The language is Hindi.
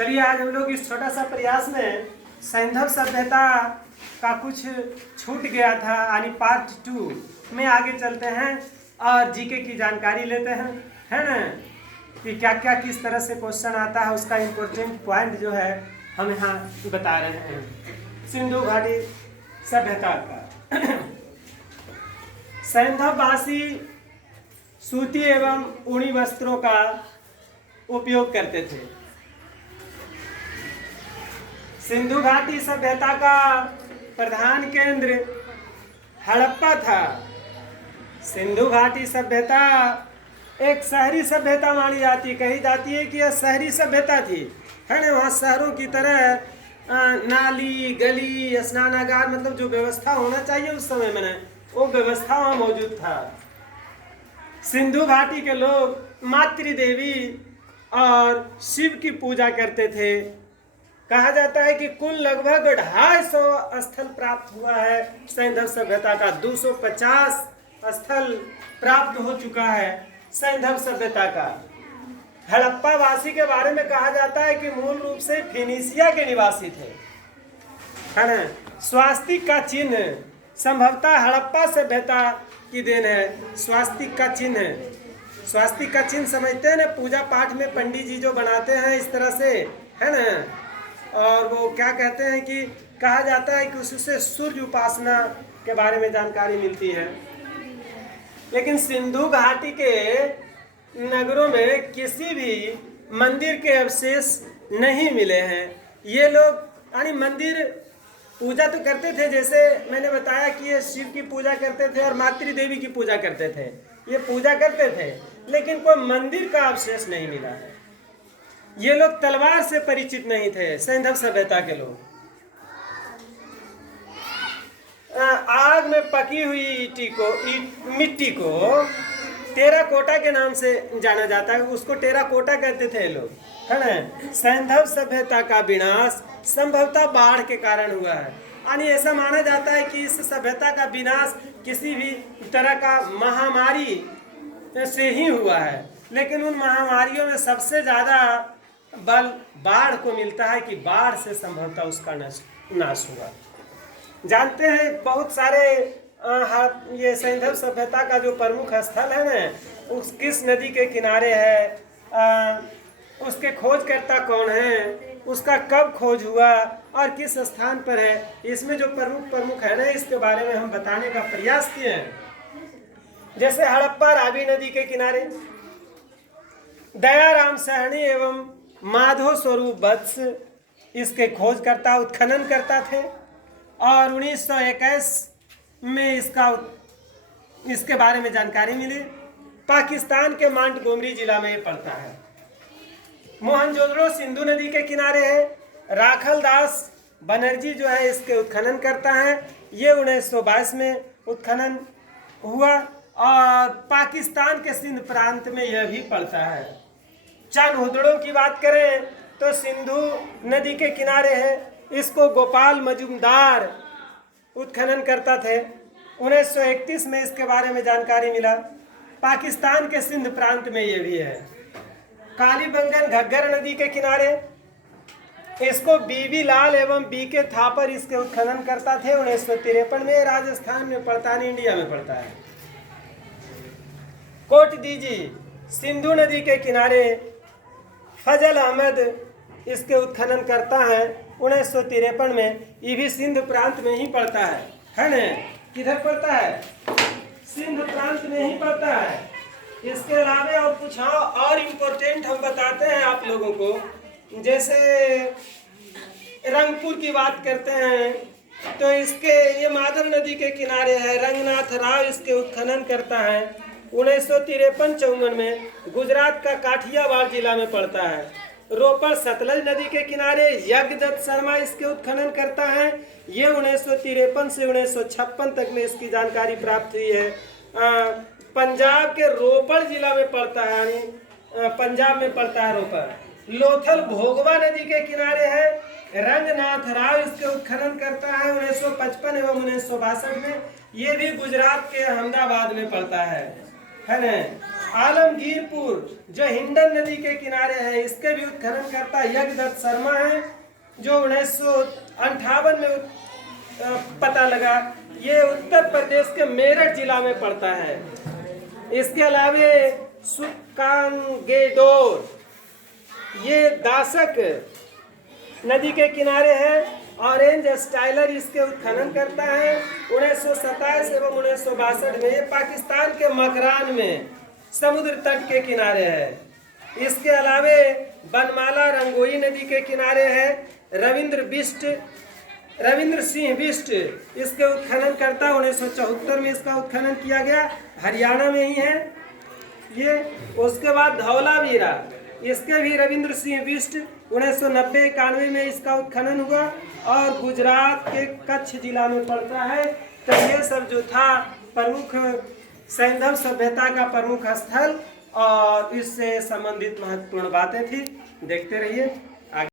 चलिए आज हम लोग इस छोटा सा प्रयास में सैंधव सभ्यता का कुछ छूट गया था यानी पार्ट 2 में आगे चलते हैं और जीके की जानकारी लेते हैं, है ना, कि क्या क्या किस तरह से क्वेश्चन आता है, उसका इम्पोर्टेंट पॉइंट जो है हम यहाँ बता रहे हैं। सिंधु घाटी सभ्यता का सैंधववासी सूती एवं ऊनी वस्त्रों का उपयोग करते थे। सिंधु घाटी सभ्यता का प्रधान केंद्र हड़प्पा था। सिंधु घाटी सभ्यता एक शहरी सभ्यता मानी जाती, कही जाती है कि यह शहरी सभ्यता थी, है ना। वहाँ शहरों की तरह नाली गली स्नानागार मतलब जो व्यवस्था होना चाहिए उस समय में वो व्यवस्था वहाँ मौजूद था। सिंधु घाटी के लोग मातृदेवी और शिव की पूजा करते थे। कहा जाता है कि कुल लगभग 250 स्थल प्राप्त हुआ है। सैंधव सभ्यता का 250 स्थल प्राप्त हो चुका है सैंधव सभ्यता का। हड़प्पा वासी के बारे में कहा जाता है कि मूल रूप से फिनिशिया के निवासी थे, है ना। स्वास्तिक का चिन्ह संभवतः हड़प्पा सभ्यता की देन है। स्वास्तिक का चिन्ह, स्वास्तिक का चिन्ह समझते हैं ना, पूजा पाठ में पंडित जी जो बनाते हैं इस तरह से, है ना। और वो क्या कहते हैं कि कहा जाता है कि उससे सूर्य उपासना के बारे में जानकारी मिलती है। लेकिन सिंधु घाटी के नगरों में किसी भी मंदिर के अवशेष नहीं मिले हैं। ये लोग यानी मंदिर पूजा तो करते थे, जैसे मैंने बताया कि ये शिव की पूजा करते थे और मातृ देवी की पूजा करते थे, ये पूजा करते थे, लेकिन कोई मंदिर का अवशेष नहीं मिला है। ये लोग तलवार से परिचित नहीं थे सैंधव सभ्यता के लोग। आग में पकी हुई मिट्टी को टेराकोटा के नाम से जाना जाता है, उसको टेराकोटा कहते थे लोग, है ना। सैंधव सभ्यता का विनाश संभवतः बाढ़ के कारण हुआ है। यानी ऐसा माना जाता है कि इस सभ्यता का विनाश किसी भी तरह का महामारी से ही हुआ है। लेकिन उन महामारियों में सबसे ज़्यादा बल बाढ़ को मिलता है कि बाढ़ से संभवतः उसका नाश हुआ। जानते हैं बहुत सारे ये सैंधव सभ्यता का जो प्रमुख स्थल है ना, उस किस नदी के किनारे है, उसके खोजकर्ता कौन है, उसका कब खोज हुआ और किस स्थान पर है, इसमें जो प्रमुख है ना, इसके बारे में हम बताने का प्रयास किए हैं। जैसे हड़प्पा रावी नदी के किनारे दयाराम साहनी एवं माधव स्वरूप वत्स इसके खोजकर्ता उत्खनन करता थे और 1921 में इसके बारे में जानकारी मिली। पाकिस्तान के मांटगोमरी जिला में ये पड़ता है। मोहनजोदड़ो सिंधु नदी के किनारे है। राखल दास बनर्जी जो है इसके उत्खनन करता है। ये 1922 में उत्खनन हुआ और पाकिस्तान के सिंध प्रांत में यह भी पड़ता है। चान्होदड़ों की बात करें तो सिंधु नदी के किनारे है। इसको गोपाल मजुमदार उत्खनन करता थे। 1931 में इसके बारे में जानकारी मिला। पाकिस्तान के सिंध प्रांत में ये भी है। कालीबंगन घग्गर नदी के किनारे इसको बीबी लाल एवं बीके थापर इसके उत्खनन करता थे। 1953 में राजस्थान में पड़ता है, इंडिया में पड़ता है। कोट दीजी सिंधु नदी के किनारे फजल अहमद इसके उत्खनन करता है 1953 में। ये भी सिंध प्रांत में ही पड़ता है ना। किधर पड़ता है? सिंध प्रांत में ही पड़ता है। इसके अलावा और कुछ और इम्पोर्टेंट हम बताते हैं आप लोगों को। जैसे रंगपुर की बात करते हैं तो इसके ये माधव नदी के किनारे है। रंगनाथ राव इसके उत्खनन करता है 1953-54 में। गुजरात का काठियावाड़ जिला में पड़ता है। रोपड़ सतलज नदी के किनारे यज्ञदत्त शर्मा इसके उत्खनन करता है। ये 1953 से 1956 तक में इसकी जानकारी प्राप्त हुई है। पंजाब के रोपड़ जिला में पड़ता है, यानी पंजाब में पड़ता है रोपड़। लोथल भोगवा नदी के किनारे है। रंगनाथ राव इसके उत्खनन करता है 1955 एवं 1962 में। ये भी गुजरात के अहमदाबाद में पड़ता है ना। आलमगीरपुर जो हिंडन नदी के किनारे है, इसके भी उत्खनन करता यज्ञदत्त शर्मा है, जो 1958 में पता लगा। ये उत्तर प्रदेश के मेरठ जिला में पड़ता है। इसके अलावे सुकांगेडोर ये दासक नदी के किनारे है। ऑरेंज स्टाइलर इसके उत्खनन करता है 1927 एवं 1962 में। ये पाकिस्तान के मकरान में समुद्र तट के किनारे है। इसके अलावे बनमाला रंगोई नदी के किनारे है। रविंद्र सिंह बिष्ट इसके उत्खनन करता 1974 में इसका उत्खनन किया गया, हरियाणा में ही है ये। उसके बाद धौलावीरा इसके भी रविंद्र सिंह बिष्ट 1990-91 में इसका उत्खनन हुआ और गुजरात के कच्छ जिला में पड़ता है। तो ये सब जो था प्रमुख सैंधव सभ्यता का प्रमुख स्थल और इससे संबंधित महत्वपूर्ण बातें थी। देखते रहिए।